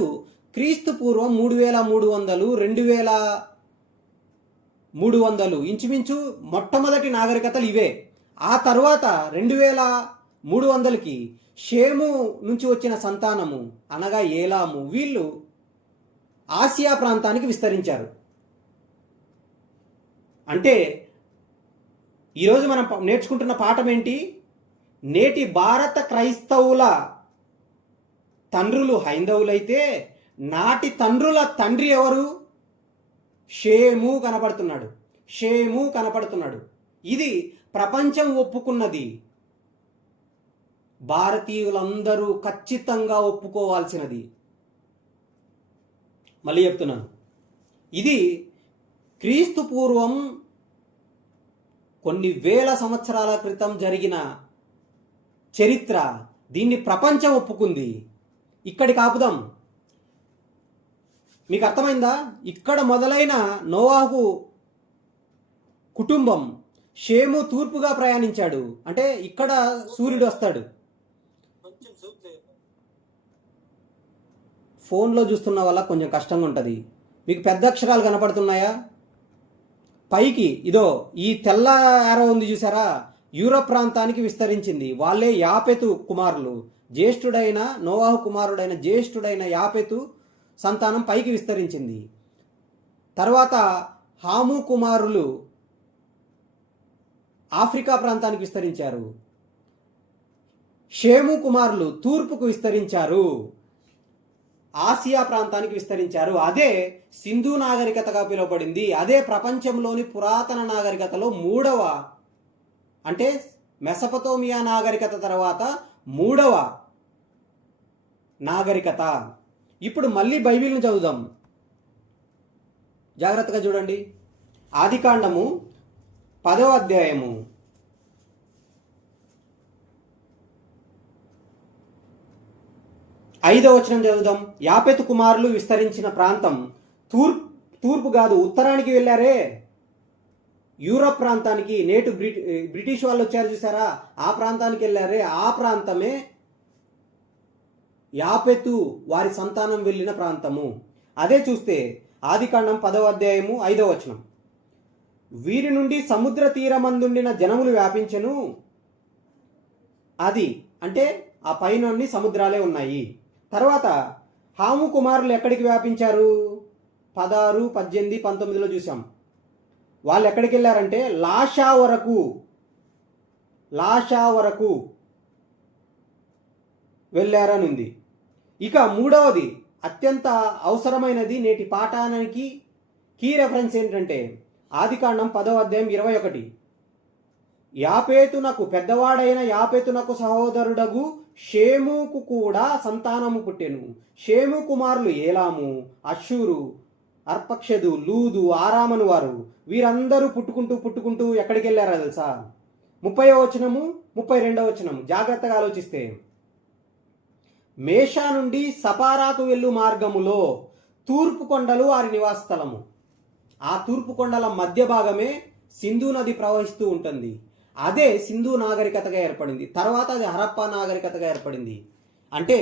క్రీస్తు పూర్వం 3300, 2300 ఇంచుమించు మొట్టమొదటి నాగరికతలు ఇవే. ఆ తర్వాత 2300కి షేము నుంచి వచ్చిన సంతానము అనగా ఏలాము, వీళ్ళు ఆసియా ప్రాంతానికి విస్తరించారు. అంటే ఈరోజు మనం నేర్చుకుంటున్న పాఠం ఏంటి? నేటి భారత క్రైస్తవుల తండ్రులు హైందవులైతే నాటి తండ్రుల తండ్రి ఎవరు? షేము కనపడుతున్నాడు. షేము కనపడుతున్నాడు. ఇది ప్రపంచం ఒప్పుకున్నది. భారతీయులందరూ ఖచ్చితంగా ఒప్పుకోవాల్సినది. మళ్ళీ చెప్తున్నాను, ఇది క్రీస్తు పూర్వం కొన్ని వేల సంవత్సరాల క్రితం జరిగిన చరిత్ర. దీన్ని ప్రపంచం ఒప్పుకుంది. ఇక్కడికి ఆపుదాం. మీకు అర్థమైందా? ఇక్కడ మొదలైన నోవాహు కుటుంబం, షేము తూర్పుగా ప్రయాణించాడు. అంటే ఇక్కడ సూర్యుడు వస్తాడు. ఫోన్లో చూస్తున్న వల్ల కొంచెం కష్టంగా ఉంటుంది. మీకు పెద్ద అక్షరాలు కనపడుతున్నాయా? పైకి ఇదో ఈ తెల్ల యారో ఉంది చూసారా? యూరప్ ప్రాంతానికి విస్తరించింది. వాళ్ళే యాపెతు కుమారులు. జ్యేష్ఠుడైన నోవాహు కుమారుడైన జ్యేష్ఠుడైన యాపెతు సంతానం పైకి విస్తరించింది. తర్వాత హాము కుమారులు ఆఫ్రికా ప్రాంతానికి విస్తరించారు. షేము కుమారులు తూర్పుకు విస్తరించారు, ఆసియా ప్రాంతానికి విస్తరించారు. అదే సింధు నాగరికతగా పిలువబడింది. అదే ప్రపంచంలోని పురాతన నాగరికతలో 3వ, అంటే మెసపతోమియా నాగరికత తర్వాత 3వ నాగరికత. ఇప్పుడు మళ్ళీ బైబిల్ని చదువుదాం. జాగ్రత్తగా చూడండి. ఆదికాండము 10వ అధ్యాయము 5వ వచనం చదువుదాం. యాపెతు కుమారులు విస్తరించిన ప్రాంతం తూర్పు కాదు ఉత్తరానికి వెళ్ళారే, యూరప్ ప్రాంతానికి. నేటు బ్రిటిష్ వాళ్ళు వచ్చారు చూసారా, ఆ ప్రాంతానికి వెళ్ళారే, ఆ ప్రాంతమే యాపెతు వారి సంతానం వెళ్ళిన ప్రాంతము. అదే చూస్తే ఆదికాండం 10వ అధ్యాయము 5వ వచనం, వీరి నుండి సముద్ర తీరమందుండిన జనములు వ్యాపించెను. అది అంటే ఆ పైన సముద్రాలే ఉన్నాయి. తర్వాత హాము కుమారులు ఎక్కడికి వ్యాపించారు? 16, 18, 19లో చూసాం. వాళ్ళు ఎక్కడికి వెళ్ళారంటే లాషా వరకు వెళ్ళారని ఉంది. ఇక మూడవది అత్యంత అవసరమైనది నేటి పాఠానికి కీ రెఫరెన్స్ ఏంటంటే ఆదికాండం 10వ అధ్యాయం 21, యాపేతునకు పెద్దవాడైన యాపేతునకు సహోదరుడగు షేముకు కూడా సంతానము పుట్టెను. షేము కుమారులు ఏలాము, అషూరు, అర్పక్షదు, లూదు, ఆరామను వారు. వీరందరూ పుట్టుకుంటూ ఎక్కడికి వెళ్ళారా తెలుసా? 30వ వచనము 32వ వచనము జాగ్రత్తగా ఆలోచిస్తే, మేషా నుండి సపారాకు వెళ్ళు మార్గములో తూర్పు కొండలు వారి నివాస స్థలము. ఆ తూర్పు కొండల మధ్య భాగమే సింధు నది ప్రవహిస్తూ ఉంటుంది. అదే సింధు నాగరికతగా ఏర్పడింది. తర్వాత అది హరప్పా నాగరికతగా ఏర్పడింది. అంటే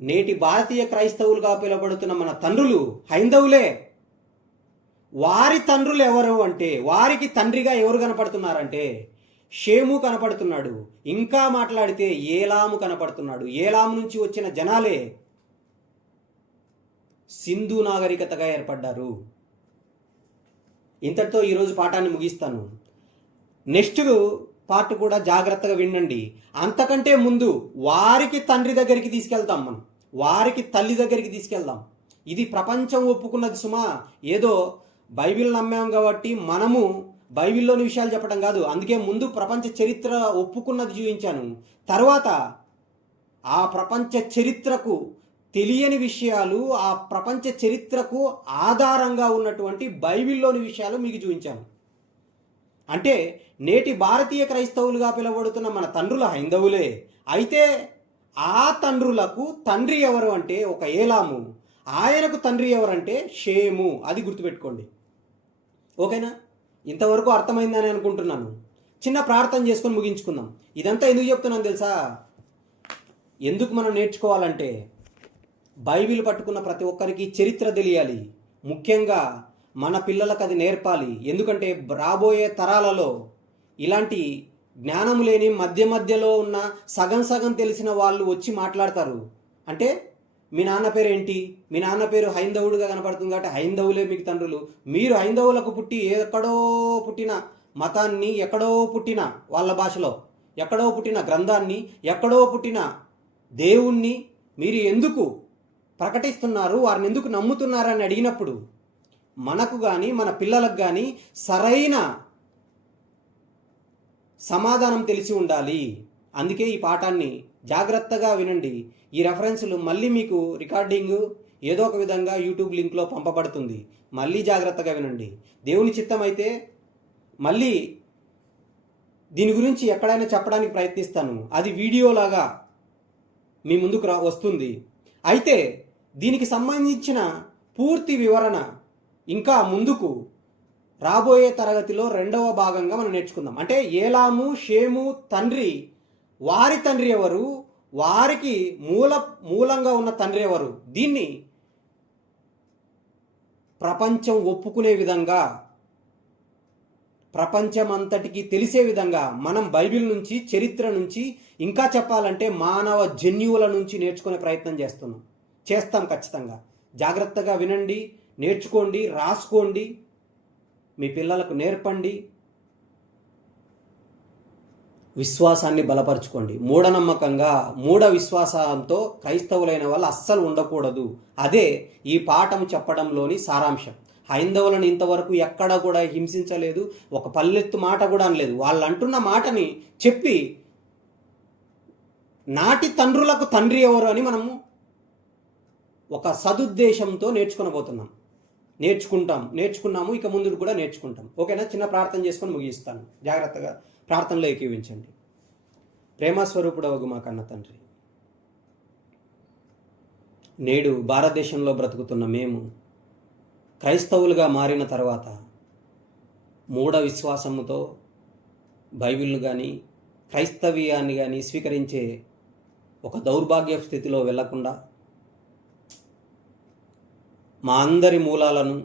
నేటి భారతీయ క్రైస్తవులుగా పిలువబడుతున్న మన తండ్రులు హైందవులే. వారి తండ్రులు ఎవరు అంటే, వారికి తండ్రిగా ఎవరు కనపడుతున్నారంటే షేము కనపడుతున్నాడు. ఇంకా మాట్లాడితే ఏలాము కనపడుతున్నాడు. ఏలాము నుంచి వచ్చిన జనాలే సింధు నాగరికతగా ఏర్పడ్డారు. ఇంతటితో ఈరోజు పాఠాన్ని ముగిస్తాను. నెక్స్ట్ పార్ట్ కూడా జాగ్రత్తగా వినండి. అంతకంటే ముందు వారికి తండ్రి దగ్గరికి తీసుకెళ్తాం, మనం వారికి తల్లి దగ్గరికి తీసుకెళ్దాం. ఇది ప్రపంచం ఒప్పుకున్నది సుమా. ఏదో బైబిల్ నమ్మాం కాబట్టి మనము బైబిల్లోని విషయాలు చెప్పడం కాదు. అందుకే ముందు ప్రపంచ చరిత్ర ఒప్పుకున్నది చూపించాను. తర్వాత ఆ ప్రపంచ చరిత్రకు తెలియని విషయాలు, ఆ ప్రపంచ చరిత్రకు ఆధారంగా ఉన్నటువంటి బైబిల్లోని విషయాలు మీకు చూపించాను. అంటే నేటి భారతీయ క్రైస్తవులుగా పిలువబడుతున్న మన తండ్రుల హైందవులే. అయితే ఆ తండ్రులకు తండ్రి ఎవరు అంటే ఒక ఏలాము, ఆయనకు తండ్రి ఎవరంటే షేము. అది గుర్తుపెట్టుకోండి. ఓకేనా? ఇంతవరకు అర్థమైందని అనుకుంటున్నాను. చిన్న ప్రార్థన చేసుకొని ముగించుకుందాం. ఇదంతా ఎందుకు చెప్తున్నాను తెలుసా? ఎందుకు మనం నేర్చుకోవాలంటే బైబిల్ పట్టుకున్న ప్రతి ఒక్కరికి చరిత్ర తెలియాలి. ముఖ్యంగా మన పిల్లలకు అది నేర్పాలి. ఎందుకంటే రాబోయే తరాలలో ఇలాంటి జ్ఞానం లేని మధ్యలో ఉన్న సగం తెలిసిన వాళ్ళు వచ్చి మాట్లాడతారు. అంటే మీ నాన్న పేరు ఏంటి? మీ నాన్న పేరు హైందవుడుగా కనపడుతుంది కాబట్టి హైందవులే మీకు తండ్రులు. మీరు హైందవులకు పుట్టి ఎక్కడో పుట్టిన మతాన్ని, ఎక్కడో పుట్టిన వాళ్ళ భాషలో ఎక్కడో పుట్టిన గ్రంథాన్ని, ఎక్కడో పుట్టిన దేవుణ్ణి మీరు ఎందుకు ప్రకటిస్తున్నారు, వారిని ఎందుకు నమ్ముతున్నారని అడిగినప్పుడు మనకు కానీ మన పిల్లలకు కానీ సరైన సమాధానం తెలిసి ఉండాలి. అందుకే ఈ పాఠాన్ని జాగ్రత్తగా వినండి. ఈ రెఫరెన్స్లు మళ్ళీ మీకు రికార్డింగ్ ఏదో ఒక విధంగా యూట్యూబ్ లింక్లో పంపబడుతుంది. మళ్ళీ జాగ్రత్తగా వినండి. దేవుని చిత్తం అయితే మళ్ళీ దీని గురించి ఎక్కడైనా చెప్పడానికి ప్రయత్నిస్తాను. అది వీడియోలాగా మీ ముందుకు వస్తుంది. అయితే దీనికి సంబంధించిన పూర్తి వివరణ ఇంకా ముందుకు రాబోయే తరగతిలో 2వ భాగంగా మనం నేర్చుకుందాం. అంటే ఏలాము, షేము తండ్రి, వారి తండ్రి ఎవరు, వారికి మూలంగా ఉన్న తండ్రి ఎవరు, దీన్ని ప్రపంచం ఒప్పుకునే విధంగా, ప్రపంచమంతటికి తెలిసే విధంగా మనం బైబిల్ నుంచి, చరిత్ర నుంచి, ఇంకా చెప్పాలంటే మానవ జన్యువుల నుంచి నేర్చుకునే ప్రయత్నం చేస్తాం ఖచ్చితంగా. జాగ్రత్తగా వినండి, నేర్చుకోండి, రాసుకోండి, మీ పిల్లలకు నేర్పండి, విశ్వాసాన్ని బలపరచుకోండి. మూఢ విశ్వాసంతో క్రైస్తవులైన వాళ్ళు అస్సలు ఉండకూడదు. అదే ఈ పాఠం చెప్పడంలోని సారాంశం. హైందవులను ఇంతవరకు ఎక్కడ కూడా హింసించలేదు, ఒక పల్లెత్తు మాట కూడా అనలేదు. వాళ్ళు అంటున్న మాటని చెప్పి నాటి తండ్రులకు తండ్రి ఎవరు అని మనము ఒక సదుద్దేశంతో నేర్చుకున్నాము, ఇక ముందు కూడా నేర్చుకుంటాం. ఓకేనా? చిన్న ప్రార్థన చేసుకొని ముగిస్తాను. జాగ్రత్తగా ప్రార్థనలో ఏకీవించండి. ప్రేమస్వరూపుడవగు మా కన్న తండ్రి, నేడు భారతదేశంలో బ్రతుకుతున్న మేము క్రైస్తవులుగా మారిన తర్వాత మూఢ విశ్వాసముతో బైబిల్ను కానీ క్రైస్తవ్యాన్ని కానీ స్వీకరించే ఒక దౌర్భాగ్య స్థితిలో వెళ్లకుండా మా అందరి మూలాలను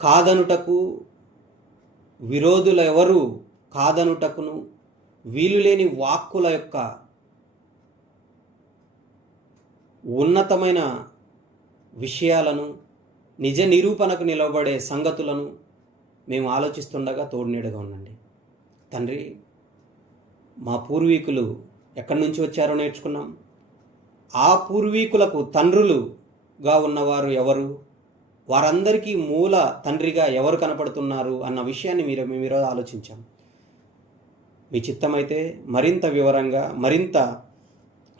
కాదనుటకు, విరోధుల ఎవరు కాదనుటకును వీలులేని వాక్కుల యొక్క ఉన్నతమైన విషయాలను, నిజ నిరూపణకు నిలబడే సంగతులను మేము ఆలోచిస్తుండగా తోడునీడగా ఉండండి తండ్రి. మా పూర్వీకులు ఎక్కడి నుంచి వచ్చారో నేర్చుకున్నాం. ఆ పూర్వీకులకు తండ్రులుగా ఉన్నవారు ఎవరు, వారందరికీ మూల తండ్రిగా ఎవరు కనపడుతున్నారు అన్న విషయాన్ని మీరు ఆలోచించాం. మీ చిత్తమైతే మరింత వివరంగా, మరింత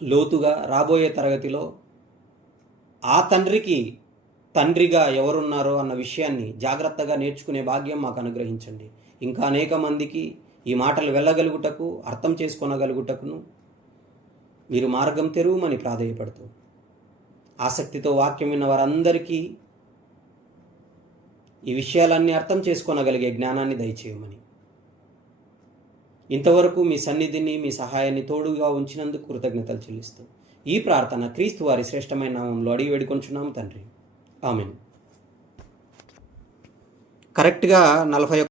లోతుగా రాబోయే తరగతిలో ఆ తండ్రికి తండ్రిగా ఎవరున్నారో అన్న విషయాన్ని జాగ్రత్తగా నేర్చుకునే భాగ్యం మాకు అనుగ్రహించండి. ఇంకా అనేక మందికి ఈ మాటలు వెళ్ళగలుగుటకు, అర్థం చేసుకోనగలుగుటకును మీరు మార్గం తెరువమని ప్రాధేయపడుతూ, ఆసక్తితో వాక్యం విన్న వారందరికీ ఈ విషయాలన్నీ అర్థం చేసుకోనగలిగే జ్ఞానాన్ని దయచేయమని, ఇంతవరకు మీ సన్నిధిని, మీ సహాయాన్ని తోడుగా ఉంచినందుకు కృతజ్ఞతలు చెల్లిస్తూ ఈ ప్రార్థన క్రీస్తు వారి శ్రేష్టమైన నామంలో అడిగి వేడుకొంచున్నాము తండ్రి. ఆమేన్. కరెక్ట్గా 41